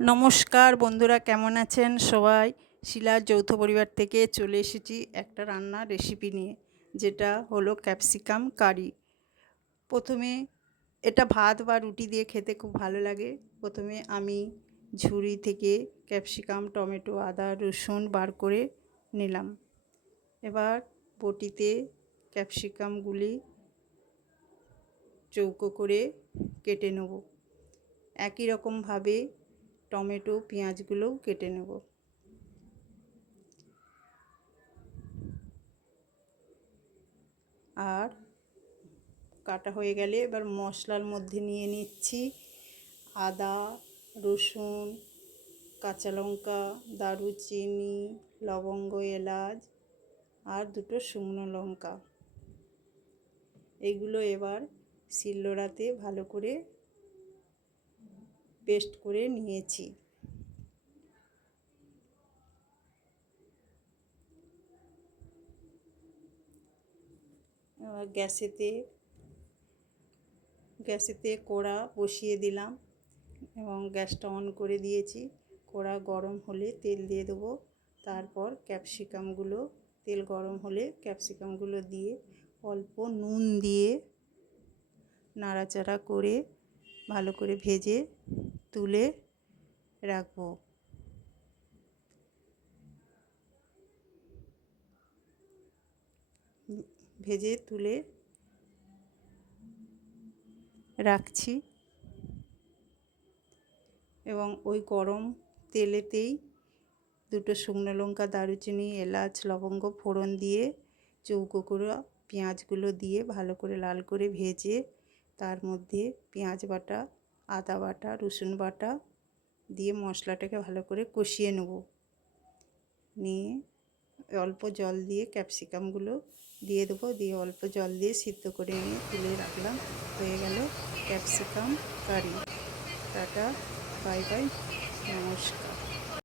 নমস্কার বন্ধুরা, কেমন আছেন সবাই? শিলার যৌথ পরিবার থেকে চলে এসেছি একটা রান্নার রেসিপি নিয়ে, যেটা হলো ক্যাপসিকাম কারি। প্রথমে এটা ভাত বা রুটি দিয়ে খেতে খুব ভালো লাগে। প্রথমে আমি ঝুড়ি থেকে ক্যাপসিকাম, টমেটো, আদা, রসুন বার করে নিলাম। এবার বটিতে ক্যাপসিকামগুলি চৌকো করে কেটে নেব। একই রকমভাবে টমেটো, পেঁয়াজগুলোও কেটে নেব। আর কাটা হয়ে গেলে এবার মশলার মধ্যে নিয়ে নিচ্ছি আদা, রসুন, কাঁচা লঙ্কা, দারুচিনি, লবঙ্গ, এলাচ আর দুটো শুকনো লঙ্কা। এগুলো এবার শিলনোড়াতে ভালো করে পেস্ট করে নিয়েছি। এবার গ্যাসেতে কড়া বসিয়ে দিলাম এবং গ্যাসটা অন করে দিয়েছি। কড়া গরম হলে তেল দিয়ে দেবো। তারপর তেল গরম হলে ক্যাপসিকামগুলো দিয়ে অল্প নুন দিয়ে নাড়াচাড়া করে ভালো করে ভেজে তুলে রাখবো। ভেজে তুলে রাখছি এবং ওই গরম তেলেতেই দুটো শুকনো লঙ্কা, দারুচিনি, এলাচ, লবঙ্গ ফোড়ন দিয়ে চৌকো করে পেঁয়াজগুলো দিয়ে ভালো করে লাল করে ভেজে তার মধ্যে পেঁয়াজ বাটা, আদা বাটা, রসুন বাটা দিয়ে মশলাটাকে ভালো করে কষিয়ে নেব। নিয়ে অল্প জল দিয়ে ক্যাপসিকামগুলো দিয়ে দেবো। দিয়ে অল্প জল দিয়ে সিদ্ধ করে নিয়ে তুলে রাখলাম। হয়ে গেল ক্যাপসিকাম কারি। টাটা, বাই বাই, নমস্কার।